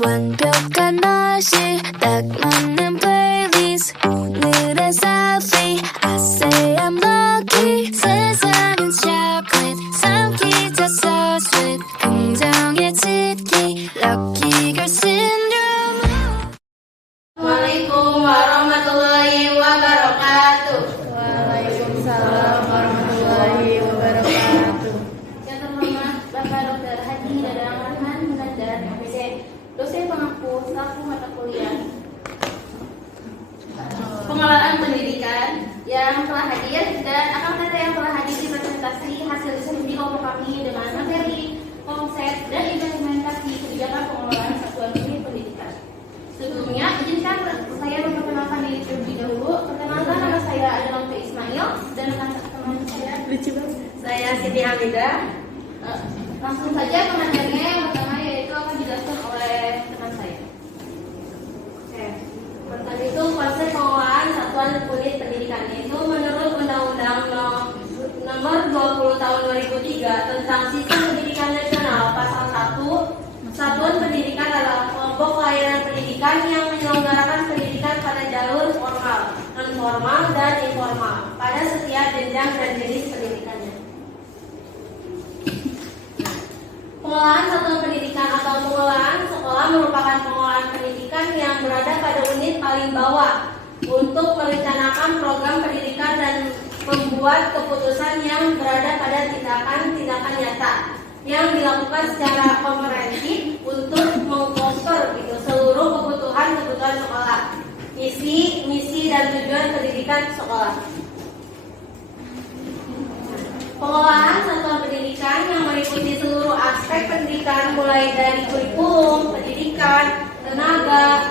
완벽한 날씨 딱 맞는 playlist 오늘의 selfie I say I'm lucky 세상은 chocolate 삼키자 so sweet 긍정의 지키 lucky girl syndrome. Assalamualaikum warahmatullahi wabarakatuh. Waalaikumsalam warahmatullahi wabarakatuh. Yang terhormat Bapak Dr. Haji Dadang Rahman Munandar, MPC, dosen pengampu selaku mata kuliah pengelolaan pendidikan yang telah hadir dan akan yang telah hadir di presentasi hasil studi kelompok kami dengan materi, konsep, dan implementasi kebijakan pengelolaan satuan unit pendidikan. Sebelumnya, izinkan saya memperkenalkan diri terlebih dahulu. Perkenalkan, nama saya adalah Mpe Ismail dan teman saya Saya Siti Hamidah. Langsung saja ke materinya yang pertama, yaitu akan dijelaskan oleh teman saya. Oke, pertama itu konsep pengelolaan satuan unit pendidikan, itu menurut Undang-Undang Nomor 20 Tahun 2003 tentang Sistem Pendidikan Nasional Pasal 1, satuan pendidikan adalah kelompok layanan pendidikan yang menyelenggarakan pendidikan pada jalur formal, non-formal, dan informal pada setiap jenjang dan jenis pendidikannya. Pengelolaan satuan pendidikan atau pengelolaan sekolah merupakan pengelolaan pendidikan yang berada pada unit paling bawah untuk merencanakan program pendidikan dan membuat keputusan yang berada pada tindakan-tindakan nyata yang dilakukan secara komprehensif untuk mengcover seluruh kebutuhan sekolah, misi dan tujuan pendidikan sekolah. Pengelolaan satuan pendidikan yang meliputi seluruh aspek pendidikan mulai dari kurikulum, pendidikan, tenaga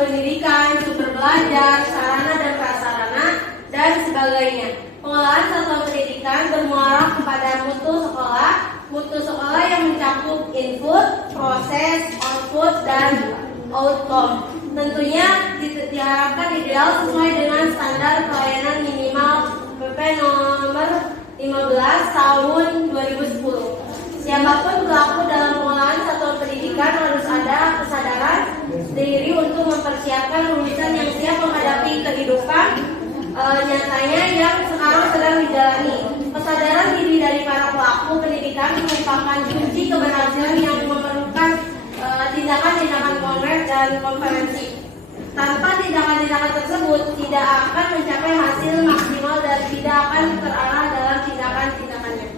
kependidikan, sumber belajar, sarana dan prasarana, dan sebagainya. Pengelolaan satuan pendidikan bermuara kepada mutu sekolah yang mencakup input, proses, output, dan outcome. Tentunya diharapkan ideal sesuai dengan standar pelayanan minimal PP nomor 15 tahun 2010. Siapapun pelaku dalam pengelolaan satuan pendidikan harus ada kesadaran diri untuk mempersiapkan lulusan yang siap menghadapi kehidupan nyatanya yang sekarang sedang dijalani. Kesadaran diri dari para pelaku pendidikan merupakan kunci keberhasilan yang memerlukan tindakan-tindakan konkret dan komprehensif. Tanpa tindakan-tindakan tersebut tidak akan mencapai hasil maksimal dan tidak akan terarah dalam tindakan-tindakannya.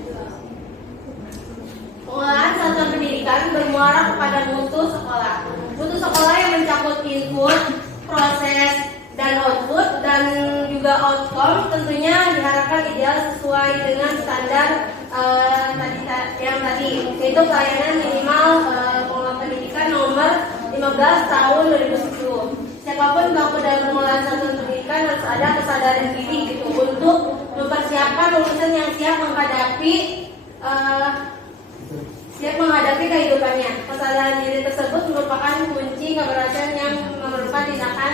Pengelolaan satuan pendidikan bermuara kepada mutu sekolah. Mutu sekolah yang mencakup input, proses, dan output dan juga outcome tentunya diharapkan ideal sesuai dengan standar yang tadi, yaitu pelayanan minimal pengelolaan pendidikan nomor 15 tahun 2010. Siapapun pelaku dalam pengelolaan satuan pendidikan harus ada kesadaran diri untuk mempersiapkan lulusan yang siap menghadapi kehidupannya. Kesadaran diri tersebut merupakan kunci keberhasilan yang memerlukan tindakan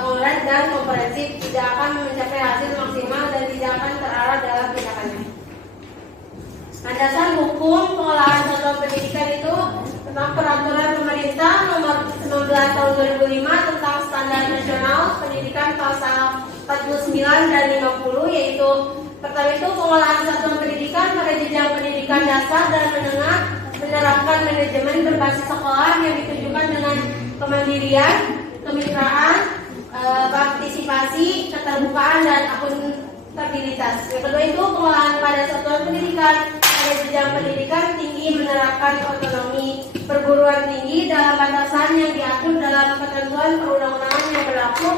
konkret dan komprehensif, tidak akan mencapai hasil maksimal dan tidak akan terarah dalam tindakannya. Landasan hukum pengelolaan satuan pendidikan itu tentang peraturan pemerintah nomor 19 tahun 2005 tentang standar nasional pendidikan pasal 49 dan 50, yaitu pertama itu pengelolaan satuan pendidikan pada jenjang pendidikan dasar dan menengah menerapkan manajemen berbasis sekolah yang ditujukan dengan kemandirian, kemitraan, partisipasi, keterbukaan, dan akuntabilitas. Yang kedua itu pengelolaan pada satuan pendidikan pada jenjang pendidikan tinggi menerapkan otonomi perguruan tinggi dalam batasan yang diatur dalam ketentuan perundang-undangan yang berlaku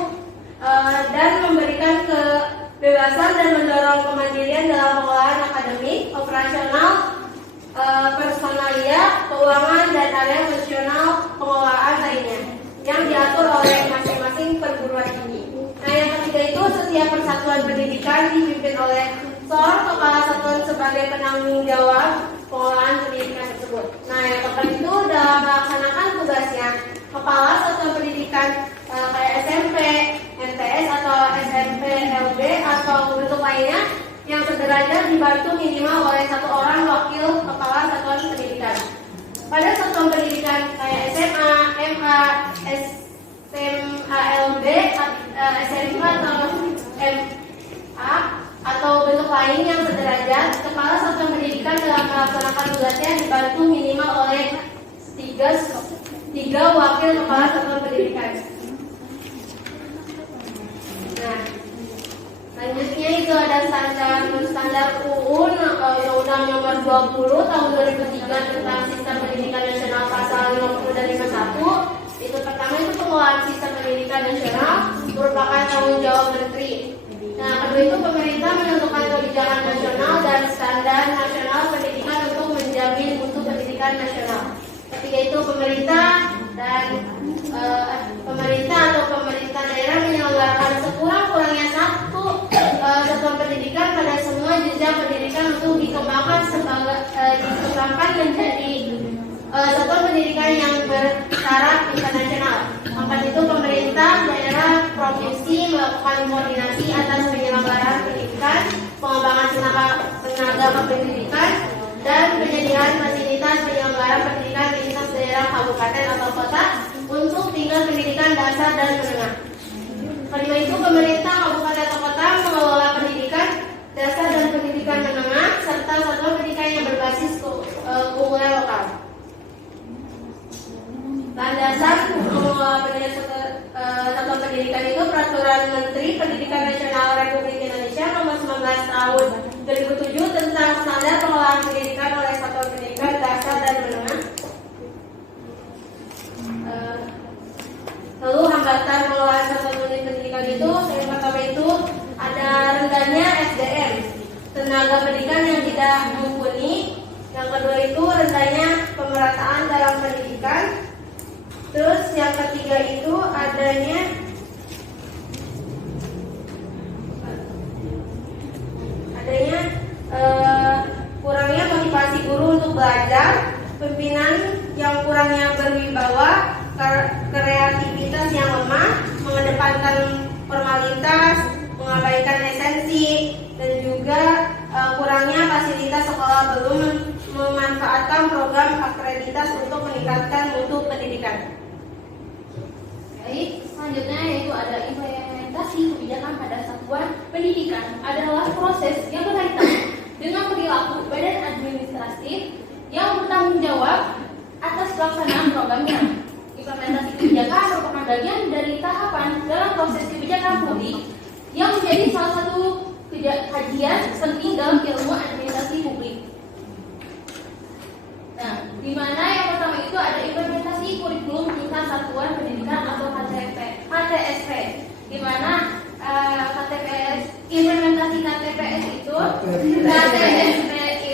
dan memberikan kebebasan dan mendorong kemandirian dalam pengelolaan akademik, operasional, personalia, keuangan, dan area fungsional pengelolaan lainnya yang diatur oleh masing-masing perguruan tinggi. Nah, yang ketiga itu setiap persatuan pendidikan dipimpin oleh seorang kepala satuan sebagai penanggung jawab pengelolaan pendidikan tersebut. Nah, yang keempat itu dalam melaksanakan tugasnya kepala satuan pendidikan kayak SMP, MTS atau SMP LB atau bentuk lainnya yang sederajat dibantu minimal oleh satu orang wakil kepala satuan pendidikan. Pada satuan pendidikan tugasnya dibantu minimal oleh tiga wakil kepala satuan pendidikan. Nah, selanjutnya itu ada standar UU Undang-Undang Nomor 20 Tahun 2003 tentang Sistem Pendidikan Nasional pasal 50 dan 51. Itu pertama itu pengelolaan sistem pendidikan nasional merupakan tanggung jawab menteri. Nah, kedua itu pemerintah menentukan kebijakan nasional dan standar nasional pendidikan untuk menjamin mutu pendidikan nasional. Ketiga itu pemerintah atau pemerintah daerah menyelenggarakan sekurang-kurangnya satu satuan pendidikan pada semua jenjang pendidikan untuk dikembangkan menjadi satuan pendidikan yang bertaraf internasional. Keempat itu pemerintah daerah provinsi melakukan koordinasi atas penyelenggaraan pendidikan, pengembangan tenaga kependidikan, dan penyediaan fasilitas penyelenggaraan pendidikan di lintas daerah, kabupaten atau kota untuk tingkat pendidikan dasar dan menengah. Kelima itu pemerintah kabupaten atau kota mengelola pendidikan dasar dan pendidikan menengah serta satuan pendidikan yang berbasis keunggulan lokal. Landasan mengelola satuan pendidikan itu Peraturan Menteri Pendidikan Nasional Republik Indonesia Nomor 19 Tahun 2007 tentang standar pengelolaan pendidikan oleh satuan pendidikan dasar dan menengah. Lalu hambatan pengelolaan satuan pendidikan itu yang pertama itu ada rendahnya SDM, tenaga pendidikan yang tidak mumpuni. Yang kedua itu rendahnya pemerataan dalam pendidikan. Terus yang ketiga itu adanya kurangnya motivasi guru untuk belajar, pimpinan yang kurangnya berwibawa, kreativitas yang lemah, mengedepankan formalitas, mengabaikan esensi, dan juga kurangnya fasilitas sekolah belum memanfaatkan program akreditas untuk meningkatkan mutu pendidikan. Baik, selanjutnya yaitu ada implementasi kebijakan pada satuan pendidikan adalah proses yang berkaitan dengan perilaku badan administratif yang bertanggung jawab atas pelaksanaan programnya. Implementasi kebijakan merupakan bagian dari tahapan dalam proses kebijakan publik yang menjadi salah satu kajian penting dalam ilmu administrasi publik. Nah, di mana yang pertama itu ada implementasi kurikulum tingkat satuan pendidikan atau KTSP, di mana implementasi KTSP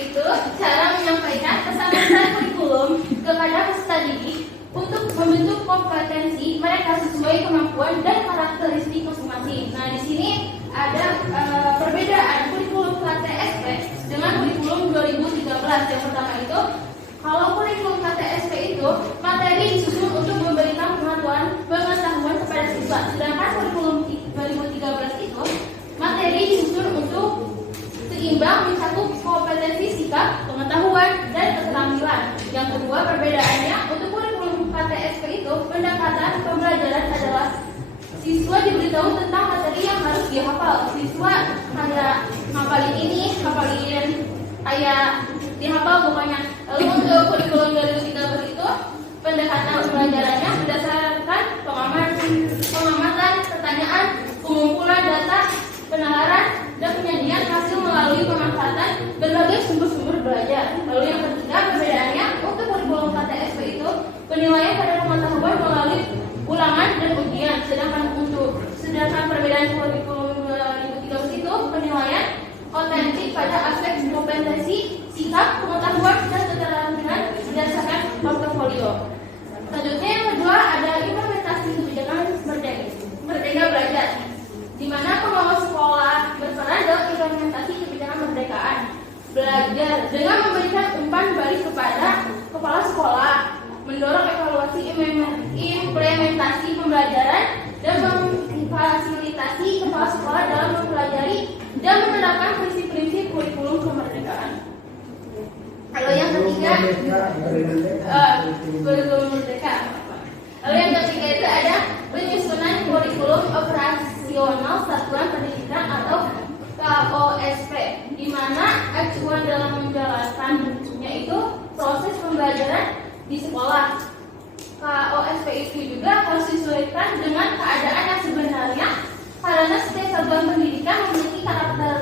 itu cara menyampaikan pesan-pesan kurikulum kepada peserta didik untuk membentuk kompetensi mereka sesuai kemampuan dan karakteristik masing-masing. Nah, di sini ada perbedaan kurikulum KTSP dengan kurikulum 2013. Yang pertama itu, kalau kurikulum KTSP itu materi disusun untuk memberikan pengetahuan kepada siswa, sedangkan kurikulum 2013 itu materi disusun untuk seimbang mencakup kompetensi sikap, pengetahuan, dan keterampilan. Yang kedua perbedaannya, untuk kurikulum KTSP itu pendekatan pembelajaran adalah siswa diberitahu tentang materi yang harus dihafal. Siswa kayak hafalin ini, kayak dihafal pokoknya. Lalu untuk kurikulum 2013 itu pendekatan pembelajarannya berdasarkan pengamatan, pertanyaan, pengumpulan data, penalaran, dan penyajian hasil melalui pemanfaatan berbagai sumber-sumber belajar. Lalu yang ketiga perbedaannya, untuk kurikulum KTSP itu penilaian pada pengetahuan melalui ulangan dan ujian, sedangkan perbedaan kurikulum 2013 itu penilaian otentik pada aspek kompetensi, sikap, pengetahuan, dan keterampilan berdasarkan portofolio. Selanjutnya yang kedua ada implementasi kebijakan Merdeka Belajar, di mana pengelola sekolah berperan dalam implementasi kebijakan Merdekaan Belajar dengan memberikan umpan balik kepada kepala sekolah, mendorong evaluasi implementasi pembelajaran, dan memfasilitasi kepala sekolah dalam mempelajari dan menerapkan prinsip-prinsip kurikulum kemerdekaan. Lalu yang ketiga, kurikulum merdeka. Lalu yang ketiga itu ada penyusunan kurikulum operasional satuan pendidikan atau KOSP, di mana acuan dalam menjalankannya itu pembelajaran di sekolah. KOSP itu juga harus disesuaikan dengan keadaan yang sebenarnya karena setiap satuan pendidikan memiliki karakter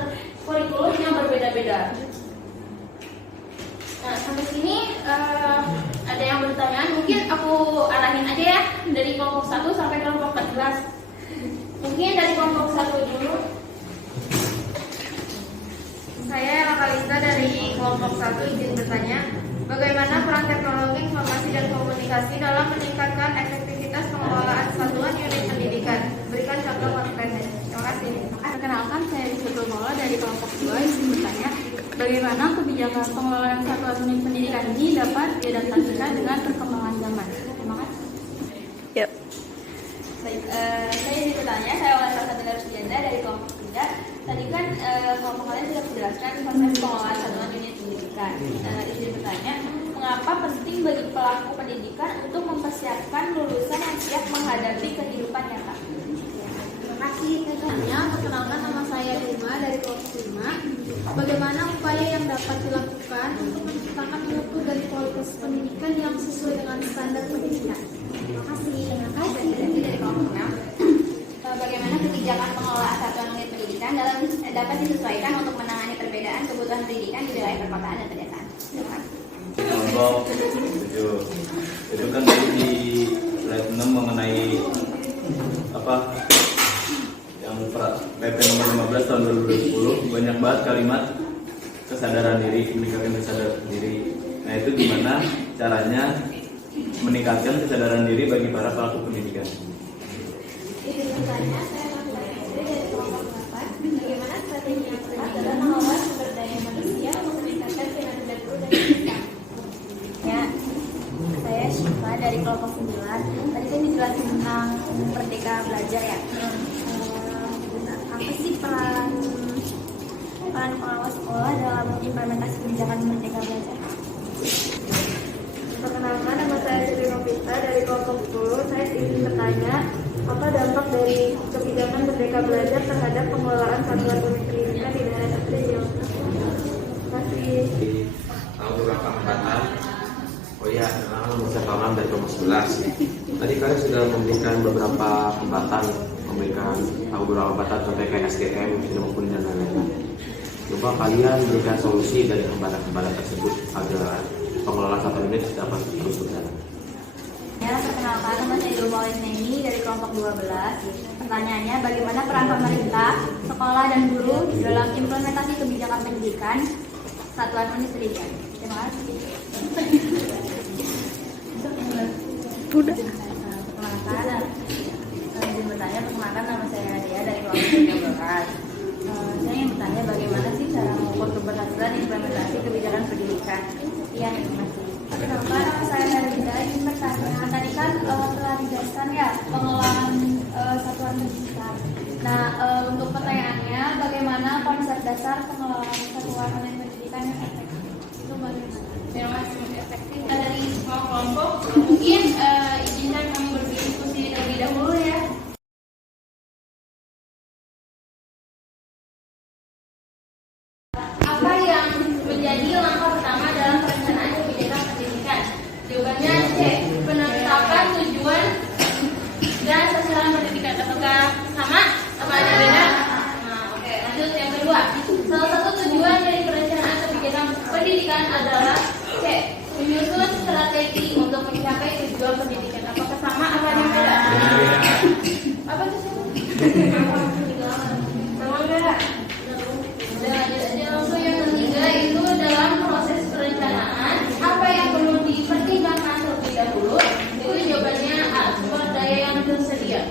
kurikulum yang berbeda-beda. Nah, sampai sini ada yang bertanya, mungkin aku arahin aja ya dari kelompok 1 sampai kelompok 14. Mungkin dari kelompok 1 dulu. Saya Rakalisa dari kelompok 1 izin bertanya, bagaimana peran teknologi informasi dan komunikasi dalam meningkatkan efektivitas pengelolaan satuan unit pendidikan? Berikan contoh konkretnya. Terima kasih. Perkenalkan, saya Rizky Mola dari kelompok 2 izin bertanya, bagaimana kebijakan pengelolaan satuan unit pendidikan ini dapat diadaptasikan dengan perkembangan zaman? Terima kasih. Yuk. Baik, saya izin bertanya, saya Olesa Satria Rusdianda dari kelompok 3. Tadi kan kelompok kalian sudah menjelaskan konsep pengelolaan satuan unit pendidikan. Izin bertanya, mengapa penting bagi pelaku pendidikan untuk mempersiapkan lulusan yang siap menghadapi kehidupan nyata? Terima kasih. Perkenalkan, nama saya Rima dari kelompok 5. Bagaimana upaya yang dapat dilakukan untuk menciptakan mutu dan kualitas pendidikan yang sesuai dengan standar pendidikan? Terima kasih. Dari kelompok 6. Bagaimana kebijakan pengelolaan satuan unit pendidikan dapat disesuaikan untuk menangani perbedaan kebutuhan pendidikan di wilayah perkotaan dan pedesaan? Terima kasih. Kelompok 7 itu kan tadi di slide 6 mengenai apa yang PP nomor 15 tahun 2010, banyak banget kalimat kesadaran diri, meningkatkan kesadaran diri. Nah, itu gimana caranya meningkatkan kesadaran diri bagi para pelaku pendidikan? Izin bertanya, saya dari kelompok 8. Bagaimana strategi yang tepat dalam mengelola sumber daya manusia untuk meningkatkan kinerja guru dan siswa? Ya, saya Syifa dari kelompok 9. Tadi kan dijelasin tentang Merdeka Belajar ya. Apa sih peran pengelola sekolah dalam implementasi kebijakan Merdeka Belajar? Perkenalkan, nama saya Sri Novita dari kelompok 10. Saya ingin bertanya, apa dampak dari kebijakan Merdeka Belajar terhadap pengelolaan satuan unit pendidikan di daerah terpencil? Terima kasih. Tahu beberapa hambatan. Oh ya, saya Paman dari kelompok 11. Tadi kalian sudah memberikan beberapa hambatan, tahu beberapa hambatan contohnya kayak SDM, maupun dan lain-lain. Coba kalian berikan solusi dari hambatan-hambatan tersebut agar pengelolaan satuan unit dapat terus berjalan. Ya, perkenalkan, nama saya Ilma Isneni dari kelompok 12. Pertanyaannya, bagaimana peran pemerintah, sekolah, dan guru dalam implementasi kebijakan pendidikan satuan unit pendidikan? Terima kasih. Perkenalkan, izin bertanya, nama saya Nadia dari kelompok 13. Saya ingin bertanya, bagaimana sih cara mengukur keberhasilan implementasi kebijakan pendidikan? Iya, terima kasih. Perkenalkan, nama saya Nadia. Izin bertanya, tadi kan telah dijelaskan ya pengelolaan satuan pendidikan. Nah, untuk pertanyaannya, bagaimana konsep dasar pengelolaan satuan unit pendidikan yang efektif? Itu bagaimana? Terima kasih, efektif. Dari semua kelompok, mungkin izinkan kami berdiskusi terlebih dahulu ya. Apa yang menjadi langkah pertama dalam perencanaan kebijakan pendidikan? Jawabannya C. Penetapan tujuan dan sasaran pendidikan. Apakah sama? Apa ada beda? Nah, oke. Lanjut yang kedua. Salah satu tujuan dari perencanaan kebijakan pendidikan adalah C. Menyusun strategi untuk mencapai tujuan pendidikan. Apakah sama? Apa ada beda? Apa itu sama? Sama beda? Langsung yang ketiga itu dalam proses perencanaan apa yang perlu dipertimbangkan terlebih dahulu? Itu jawabannya A. Sumber daya yang tersedia.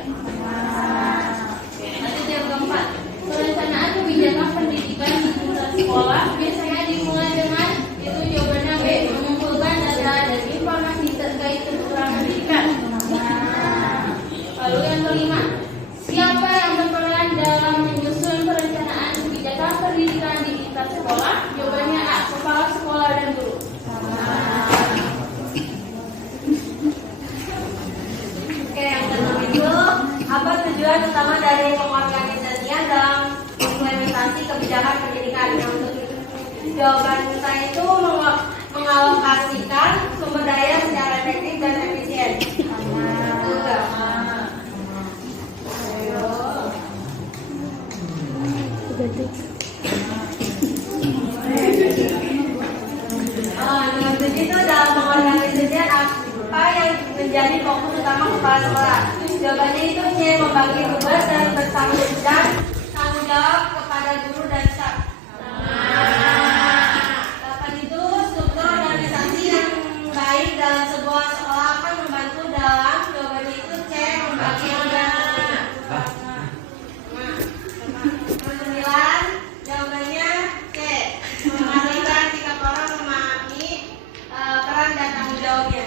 Lanjut yang keempat, perencanaan kebijakan pendidikan di tingkat sekolah biasanya dimulai dengan itu jawabannya B. Mengumpulkan data dan informasi terkait kebutuhan pendidikan. Lalu yang kelima, siapa yang berperan dalam menyusun perencanaan kebijakan pendidikan di tingkat sekolah? Jawabannya A. Kepala sekolah dan guru. Oke, yang ketujuh, apa tujuan utama dari pengorganisasian dalam implementasi kebijakan pendidikan? Nah, untuk jawaban saya itu mengalokasikan sumber daya secara efektif dan efisien. Nomor 7 itu dalam mengorganisasikan apa yang menjadi fokus utama kepala sekolah. Jawabannya itu C, membagi tugas dan bertanggung jawab kepada guru dan staf. 8 itu struktur organisasi yang baik dalam sebuah sekolah akan membantu dalam. Jawabannya itu C, membagi organisasi. Nomor 9, jawabannya C, memastikan sikap orang memahami peran dan tanggung jawabnya.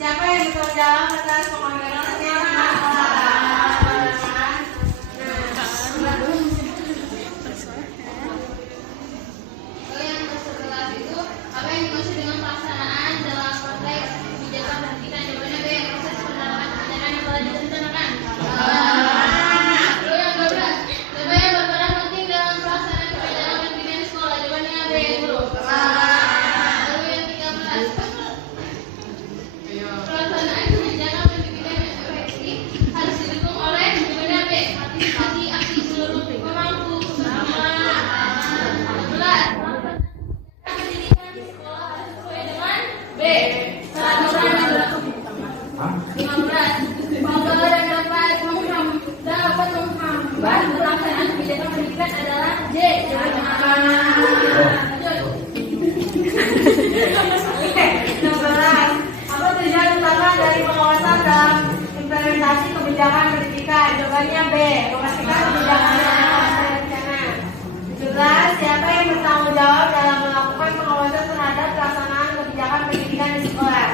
Siapa yang bertanggung jawab atas pengorganisasian Yang ke-11 itu apa yang dimaksud dengan pelaksanaan dalam konteks kebijakan pendidikan? Jawabannya B, proses penerapan kebijakan yang telah direncanakan. Lalu yang ke-12, siapa yang berperan penting dalam pelaksanaan kebijakan pendidikan di sekolah? Jawabannya B, guru. Lalu yang 13, pelaksanaan kebijakan pendidikan yang efektif harus didukung oleh, jawabannya B, partisipasi aktif seluruh pemangku kepentingan. 11, pendidikan di sekolah harus sesuai dengan B, peraturan yang berlaku. 15, mengelola dan dapat menghambat pelaksanaan kebijakan pendidikan adalah J, jawabannya. Nomor 11, apa tujuan utama dari pengawasan dalam implementasi kebijakan pendidikan? Jawabannya B, memastikan kebijakan yang terencana. 17, siapa yang bertanggung jawab dalam melakukan pengawasan terhadap pelaksanaan kebijakan pendidikan di sekolah?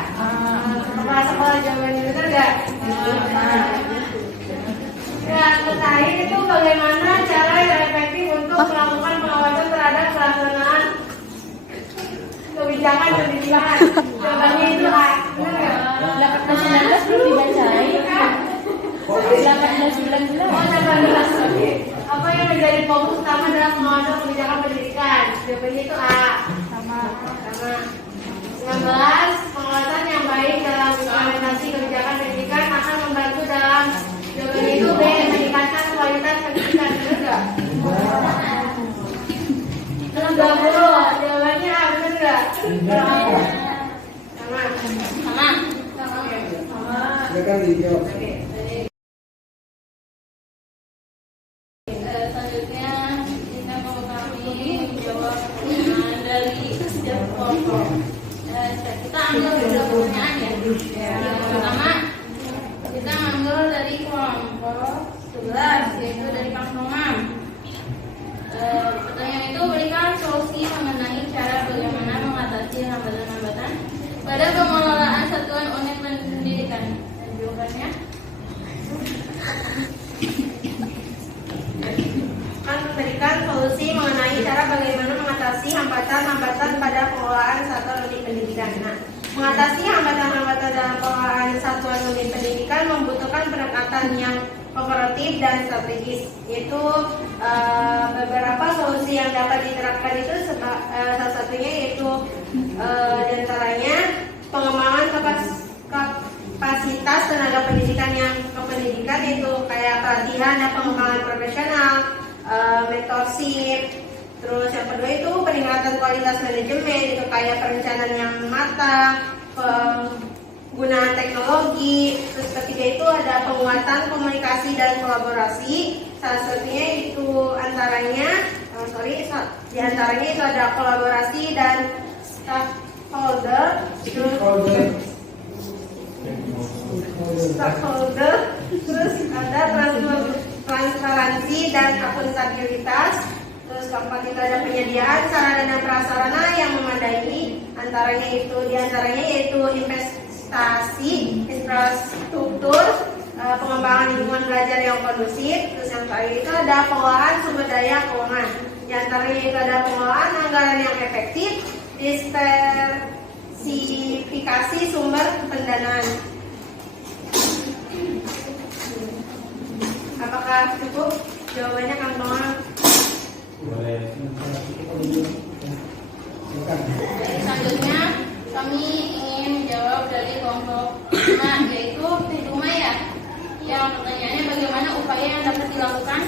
Kepala sekolah. Jawabannya benar nggak? Ya, terakhir itu bagaimana cara yang efektif untuk melakukan pengawasan terhadap pelaksanaan kebijakan pendidikan. Jawabannya itu A. Benar nggak? 18-19 belum dibacain. 18-19. Oh, 18. Oke. Apa yang menjadi fokus utama dalam pengawasan kebijakan pendidikan? Jawabannya itu A. Sama. 19, pengawasan yang baik dalam implementasi kebijakan pendidikan akan membantu dalam. Jawabannya itu B, meningkatkan kualitas pendidikan. Benar nggak? 20, jawabannya A. Benar nggak? Sama. Oke. Silakan dijawab. Oke. Selanjutnya kita mau kami menjawab pertanyaan dari setiap kelompok. Kita ambil beberapa pertanyaan ya. Yang pertama kita ambil dari kelompok 11 yaitu dari Kang Somam. Pertanyaan itu berikan solusi mengenai cara bagaimana mengatasi hambatan-hambatan pada pengelolaan satuan unit pendidikan. Dan jawabannya Akan memberikan solusi mengenai cara bagaimana mengatasi hambatan-hambatan pada pengelolaan satuan unit pendidikan. Nah, mengatasi hambatan-hambatan dalam pengelolaan satuan unit pendidikan membutuhkan pendekatan yang kooperatif dan strategis. Yaitu beberapa solusi yang dapat diterapkan itu salah satunya yaitu diantaranya pengembangan kapasitas tenaga pendidikan yang kependidikan itu kayak pelatihan dan pengembangan profesional, mentorship. Terus yang kedua itu peningkatan kualitas manajemen itu kayak perencanaan yang matang, penggunaan teknologi. Terus ketiga itu ada penguatan komunikasi dan kolaborasi. Salah satunya itu diantaranya itu ada kolaborasi dan stakeholder, terus ada transparansi dan akuntabilitas. Terus keempat itu ada penyediaan sarana dan prasarana yang memadai, diantaranya yaitu investasi infrastruktur, pengembangan lingkungan belajar yang kondusif. Terus yang terakhir itu ada pengelolaan sumber daya keuangan. Diantaranya itu ada pengelolaan anggaran yang efektif, diversifikasi sumber pendanaan. Apakah cukup? Jawabannya Kang Toang. Boleh. Selanjutnya kami ingin menjawab dari kelompok 5, yaitu Tiduma ya. Yang pertanyaannya bagaimana upaya yang dapat dilakukan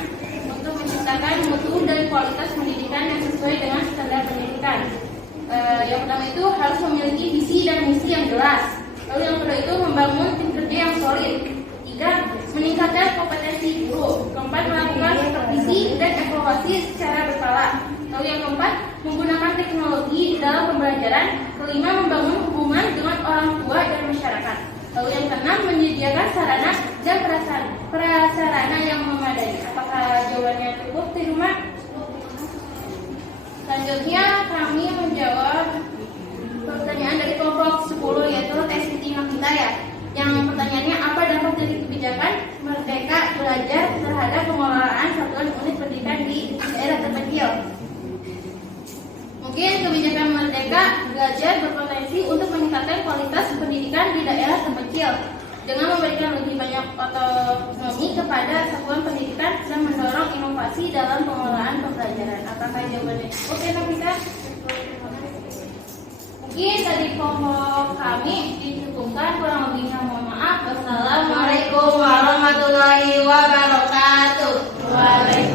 untuk menciptakan mutu dan kualitas pendidikan yang sesuai dengan standar pendidikan. Yang pertama itu harus memiliki visi dan misi yang jelas. Lalu yang kedua itu membangun tim kerja yang solid. 3. Meningkatkan kompetensi guru. 4. Melakukan supervisi dan evaluasi secara berkala. Lalu yang keempat, menggunakan teknologi dalam pembelajaran. 5. Membangun hubungan dengan orang tua dan masyarakat. Lalu yang keenam, menyediakan sarana dan prasarana yang memadai. Apakah jawabannya cukup di rumah? Selanjutnya kami menjawab pertanyaan dari kelompok 10, yaitu tes Fatimah kita ya. Yang pertanyaannya, apa dampak dari kebijakan Merdeka Belajar terhadap pengelolaan satuan unit pendidikan di daerah terpencil? Mungkin kebijakan Merdeka Belajar berpotensi untuk meningkatkan kualitas pendidikan di daerah terpencil dengan memberikan lebih banyak otonomi kepada satuan pendidikan dan mendorong inovasi dalam pengelolaan pembelajaran. Apakah jawabannya oke, Nafisa? Mungkin dari kelompok kami dicukupkan, kurang lebihnya mohon maaf. Wassalamualaikum warahmatullahi wabarakatuh. Waalaikumsalam.